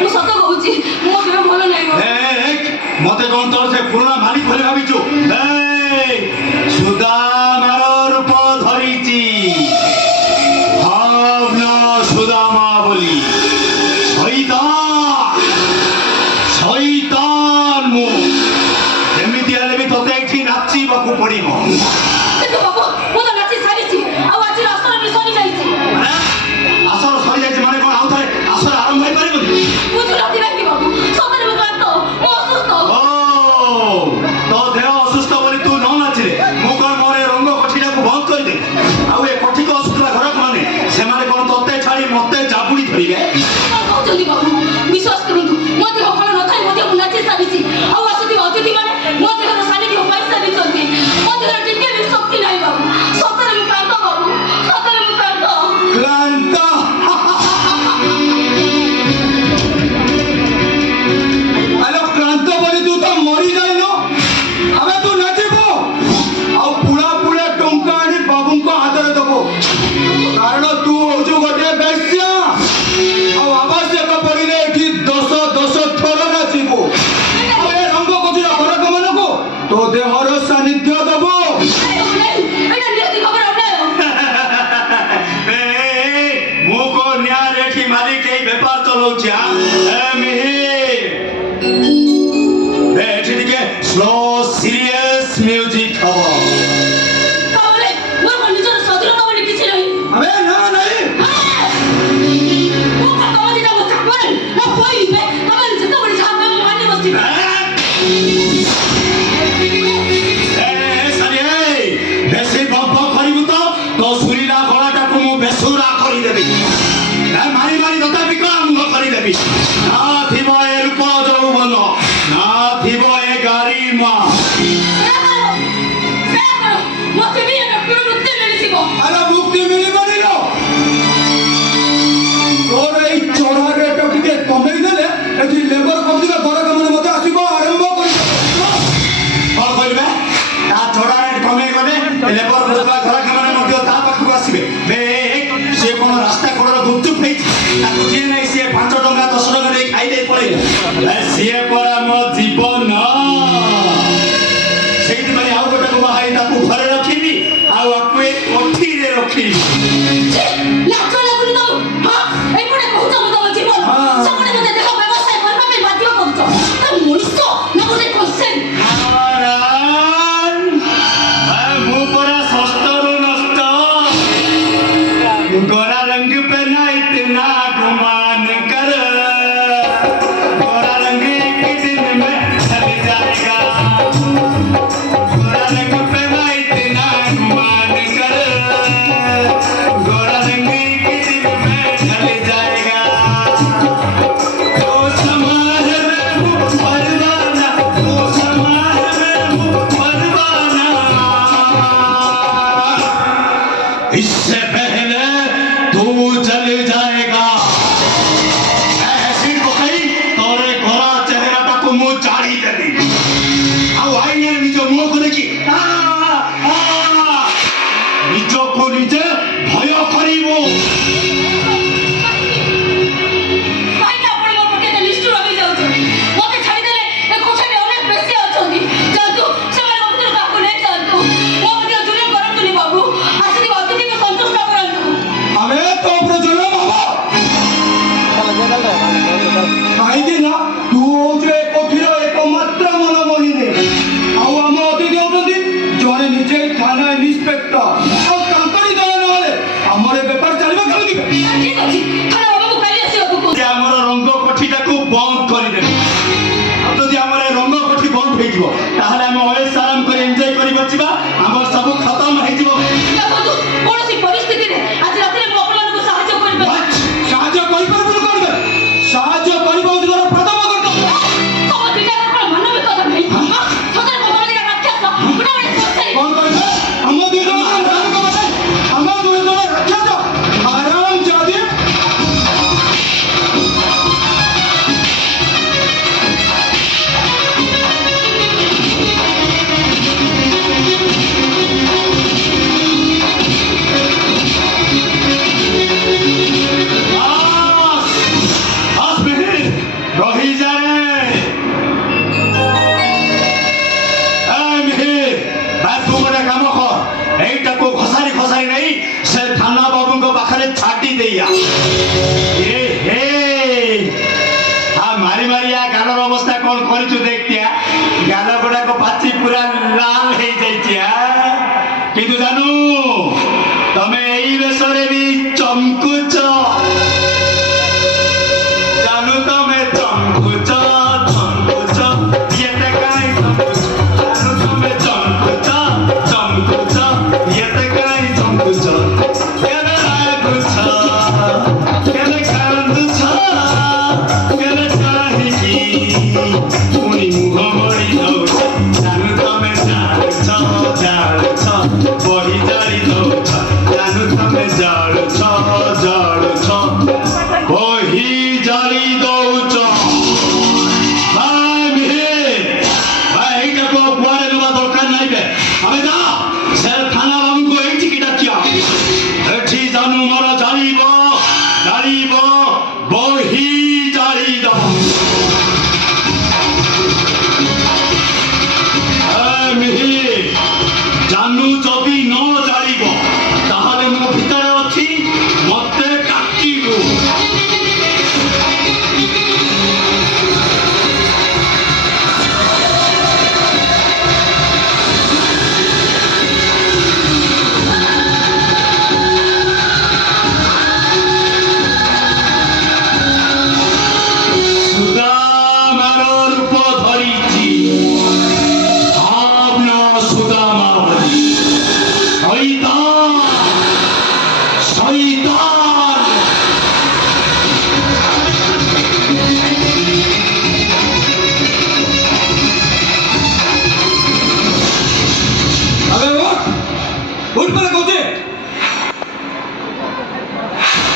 ମୁଁ ସତ କହୁଛି ମୋ ଦେହ ଭଲ ନାହିଁ ବାବୁ। ମତେ କଣ ତୋର ସେ ପୁରୁଣା ମାଲିକ ବୋଲି ଭାବିଛୁ? ସୁଦାମାର ରୂପ ଧରିଛି ସୁଦାମା ବୋଲି ଶୈତାନ ମୁଁ ଯେମିତି ହେଲେ ବି ତତେ ଏଠି ନାଚିବାକୁ ପଡିବ। କିନ୍ତୁ ବାବୁ ମୁଁ ତ ନାଚି ସାରିଛି ଆଉ ଆଜିର ଆସର ବି ସରିଯାଇଛି। ଆସର ସରିଯାଇଛି ମାନେ କଣ ଆଉ ଥରେ ଆସର ଆରମ୍ଭ ହେଇପାରିବନି? ବୁଝୁନାହାନ୍ତି କାହିଁକି ବାବୁ? ସତରେ ମୁଁ କ୍ଳାନ୍ତ, ମୁଁ ଅସୁସ୍ଥ। ତୋ ଦେହ ଅସୁସ୍ଥ ବୋଲି ତୁ ନ ନାଚିଲେ ମୁଁ କଣ ମୋର ଏ ରଙ୍ଗ କଠିଟାକୁ ବନ୍ଦ କରିଦେବି? ଆଉ ଏ କଠିକୁ ଆସୁଥିବା ଘରକୁ ମାନେ ସେମାନେ କଣ ତତେ ଛାଡି ମତେ ଜାବୁଡି ଧରିବେ? କଣ କହୁଛନ୍ତି ବାବୁ? ବିଶ୍ୱାସ କରନ୍ତୁ ମୋ ଦେହ ଭଲ ନଥାଇ ମଧ୍ୟ ମୁଁ ନାଚି ସାରିଛି ଆଉ ଆସୁଥିବା ଅତିଥି ମାନେ ମୋ ଦେହର ସାନିଧ୍ୟ ପାଇ ସାରିଛନ୍ତି। ମୋ ଦେହର ଟିକେ ବି ଶକ୍ତି ନାହିଁ ବାବୁ। ସତରେ ମୁଁ କ୍ଳାନ୍ତ ବାବୁ, ସତରେ ମୁଁ କ୍ଳାନ୍ତ। କ୍ଳାନ୍ତ? ଆଲୋ କ୍ଳାନ୍ତ ବୋଲି ତୁ ତ ମରି ଯାଇନୁ। ଆମେ ତୁ ନାଚିବୁ ଆଉ ପୁଳା ପୁଳେ ଟଙ୍କା ଆଣି ବାବୁଙ୍କ ହାତରେ ଦବୁ, କାରଣ ତୁ ହଉଛୁ ଗୋଟେ ବେଶ୍ୟା ଆଉ ଆବଶ୍ୟକ ପଡ଼ିଲେ ଏଠି 10 ଥର ନାଚିବୁ ଆଉ ଏ ରଙ୍ଗ କଚିର ଘରକ ମାନଙ୍କୁ ତୋ ଦେହର ସାନିଧ୍ୟ ଦବୁ। ଏଇଟା ନିହାତି ଖବର ଅନ୍ୟାୟ। ମୁଁ କୋ ନ୍ୟାୟରେ ଏଠି ମାଲିକ ଏଇ ବେପାର ଚଲଉଛି। ଏଠି ଟିକେ ସ୍ଲୋ ସିରିୟସ୍ ମ୍ୟୁଜିକ୍ ହବ। ତାହେଲେ ମୋର କଣ ନିଜର ସ୍ୱାଧୀନତା ବୋଲି କିଛି ନାହିଁ? ଆବେ ନା ନାହିଁ। ମୁଁ କଣ ତମ ଦିଟା ମୋ ଚାକର ନା କହିବେ? ତମେ ଯେତେବେଳେ ଯାହା କହିବ ମୁଁ ମାନି ବସିବି। ବେଶୀ ଗପ କରିବୁ ତ ତୋ ସୁରିଲା ଗଳାଟାକୁ ମୁଁ ବେସୁରା କରିଦେବି। ମାରି ମାରି ତଥା ବିକଳାଙ୍ଗ କରିଦେବି। ନା ଥିବ ଏ ରୂପ ଯୌବନ, ନା ଥିବ ଏ ଗାରିମା। ମୋତେ ବି ଏ ଡକ୍ଟର ମୁକ୍ତି ମିଳିଯିବ। ଆରେ ମୁକ୍ତି ମିଳିବନି ଲୋ। ତୋର ଏଇ ଚଢା ରେଟ ଟିକେ କମେଇ ଦେଲେ ଏଠି ଲେବର କମିଟିର ଦରକାର ମାନେ ମଧ୍ୟ ଆସିବ ଆରମ୍ଭ କରିବ। କଣ କରିବେ? ତା ଚଢା ରେଟ କମେଇ ଗଲେ ଲେବର ଘର କାମରେ ମଧ୍ୟ ତା ପାଖକୁ ଆସିବେ। ସିଏ କଣ ରାସ୍ତା କଡର ଗୁପଚୁପ ହେଇଛି? ତାକୁ ଯିଏ ନାହିଁ ସିଏ 5 ଟଙ୍କା 10 ଟଙ୍କା ଦେଇ ଖାଇ ଦେଇ ପଳେଇଲେ। ସିଏ ପରା ମୋ ଜୀବନ। ସେଇଥିପାଇଁ ଆଉ ଗୋଟାକୁ ବାହାରି ତାକୁ ଘରେ ରଖିବି ଆଉ ଆକୁ ଏ କୋଠିରେ ରଖିବି। ଲାଜ ଲାଗୁନି ତମକୁ? ହଁ ଏଇପଟେ କହୁଛ ମୁଁ ତମ ଜୀବନ, ସେପଟେ ମୋତେ ଦେହ ବ୍ୟବସାୟ କରିବା ପାଇଁ ବାଧ୍ୟ କରୁଛ। ତମେ ମଣିଷ ନା ଗୋଟେ କୋଶ୍ଚେନ୍? ମୁଁ ପରା ଷଷ୍ଠରୁ ନଷ୍ଟ। गोरा रंग पहना इतना गुमान कर, गोरा रंग एक ମାରି ମାରିଆ ଗାଲର ଅବସ୍ଥା କଣ କରିଛୁ ଦେଖିଆ ଗାଲ ଗୁଡାକ ପାଚି ପୁରା ଲାଲ ହେଇଯାଇଛି କିନ୍ତୁ ଜାନୁ ତମେ ଏଇ ବେଶରେ ବି ଚମକୁଛ ଜାନୁ ତମେ ଚମକୁଛ ଚମକୁଛ ଏତେ କାହିଁ ଚମକୁଛ ଜାନୁ ତମେ ଚମକୁଛ ଚମକୁଛ ଏତେ କାହିଁ ଚମକୁଛ କେବେ ଲାଗୁଛ କେବେ କାନ୍ଦୁଛ କେବେ କାହିଁକି ପୁଣି ମୁହଁ ମୋଡ଼ି ଦଉଛ ଜାନୁ ତମେ ଜାଣୁଛ ଜାଣୁଛ ବହି ଜାଳି ଦଉଛ ଜାନୁ ତମେ ଜାଳୁଛ ଜାଳୁଛ ବହି ଜାଳି ଦଉଛ